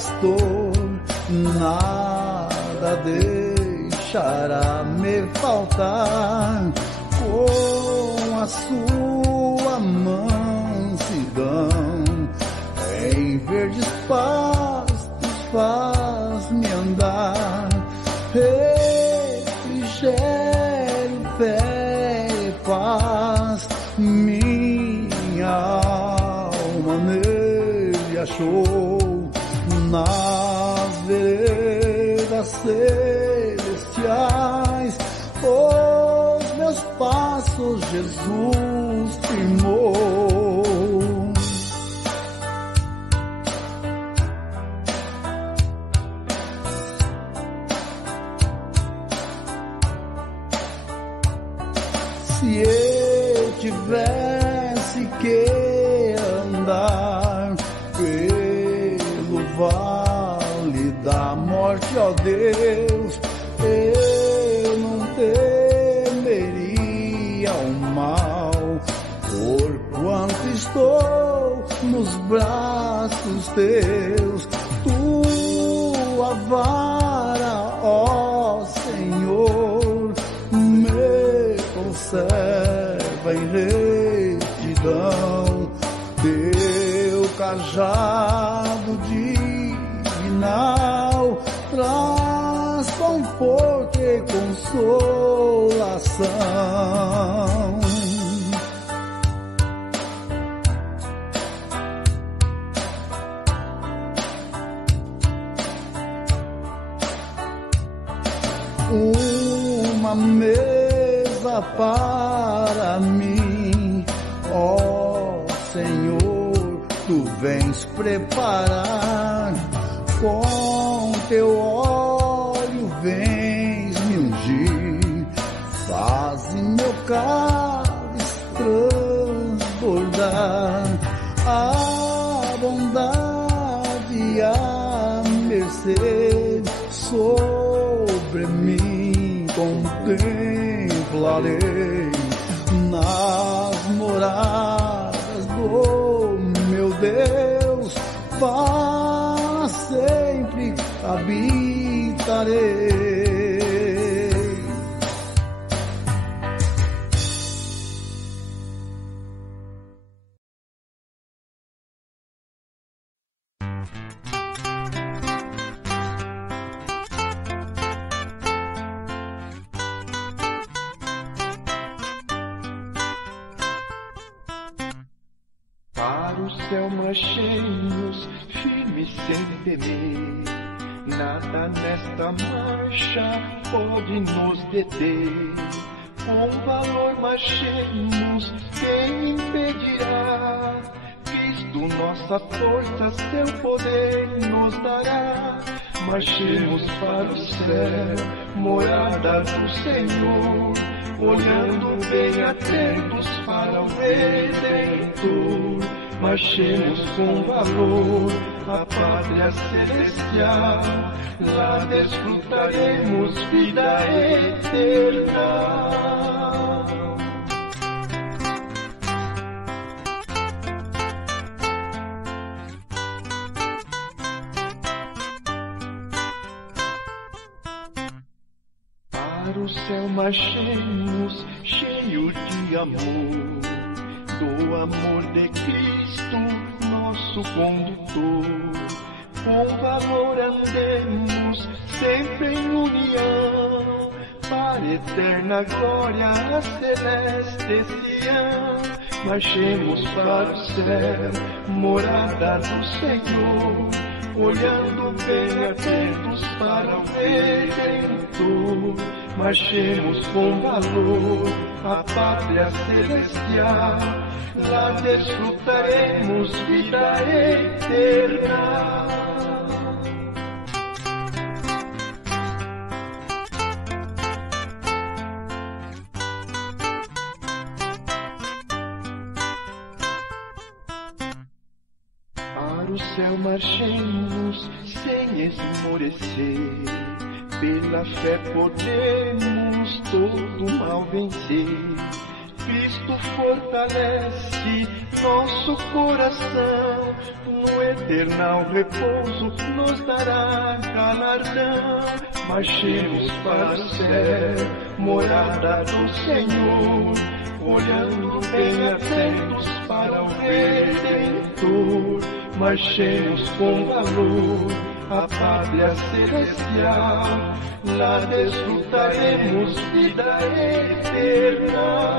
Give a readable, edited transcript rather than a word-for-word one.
pastor, nada deixará me faltar. Com a sua mansidão, em verdes pastos faz-me andar. Refrigério, fé e paz, minha alma nele achou. Nas veredas celestiais, os meus passos Jesus firmou. Se eu tivesse que andar pelo vale da morte, ó Deus, eu não temeria o mal, porquanto estou nos braços teus. Tua vara, ó Senhor, me conserva em retidão. Teu cajado divinal traz conforto e consolação. Uma mesa para mim, ó Senhor, tu vens preparar. Com teu óleo vens me ungir, faz meu cálice transbordar. A bondade e a mercê sobre mim contemplarei. Nas moradas do meu Deus, para sempre habitarei. Para o céu marchemos, firmes sem temer, nada nesta marcha pode nos deter. Com valor marchemos, quem impedirá? Cristo nossa força, seu poder nos dará. Marchemos para o céu, morada do Senhor, olhando bem atentos para o Redentor. Marchemos com valor a pátria celestial, lá desfrutaremos vida eterna. Para o céu marchemos, cheio de amor, do amor de Cristo, nosso condutor. Com valor andemos, sempre em união, para eterna glória, a celeste Sião. Marchemos para o céu, morada do Senhor, olhando bem atentos para o Redentor. Marchemos com valor a pátria celestial, lá desfrutaremos vida eterna. Para o céu marchemos sem esmorecer, pela fé podemos todo mal vencer. Cristo fortalece nosso coração, no eternal repouso nos dará galardão. Marchemos para o céu, morada do Senhor, olhando bem atentos para o Redentor. Marchemos com valor a pátria celestial, lá desfrutaremos vida eterna.